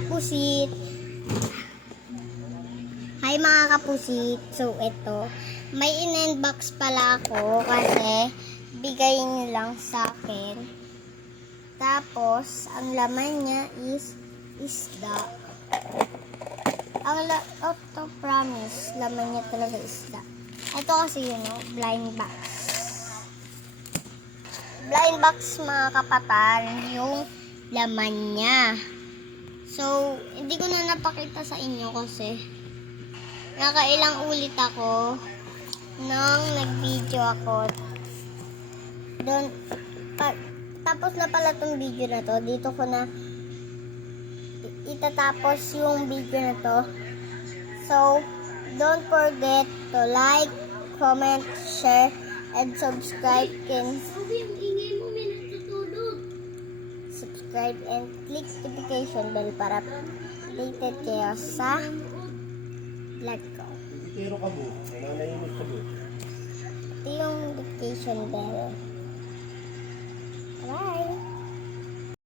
kapusit! Hi mga kapusit! So ito, may in-unbox pala ako kasi bigay niyo lang sa akin. Tapos, ang laman niya is isda. To promise, laman niya talaga isda. Ito kasi yun, no? Blind box. Blind box mga kapatan, yung laman niya. So, hindi ko na napakita sa inyo kasi nakailang ulit ako nang nag-video ako. Tapos na pala tong video na to. Dito ko na itatapos yung video na to. So, don't forget to like, comment, share, and subscribe. Subscribe and click notification bell para updated kayo sa vlog ko. Ito yung notification bell. Bye!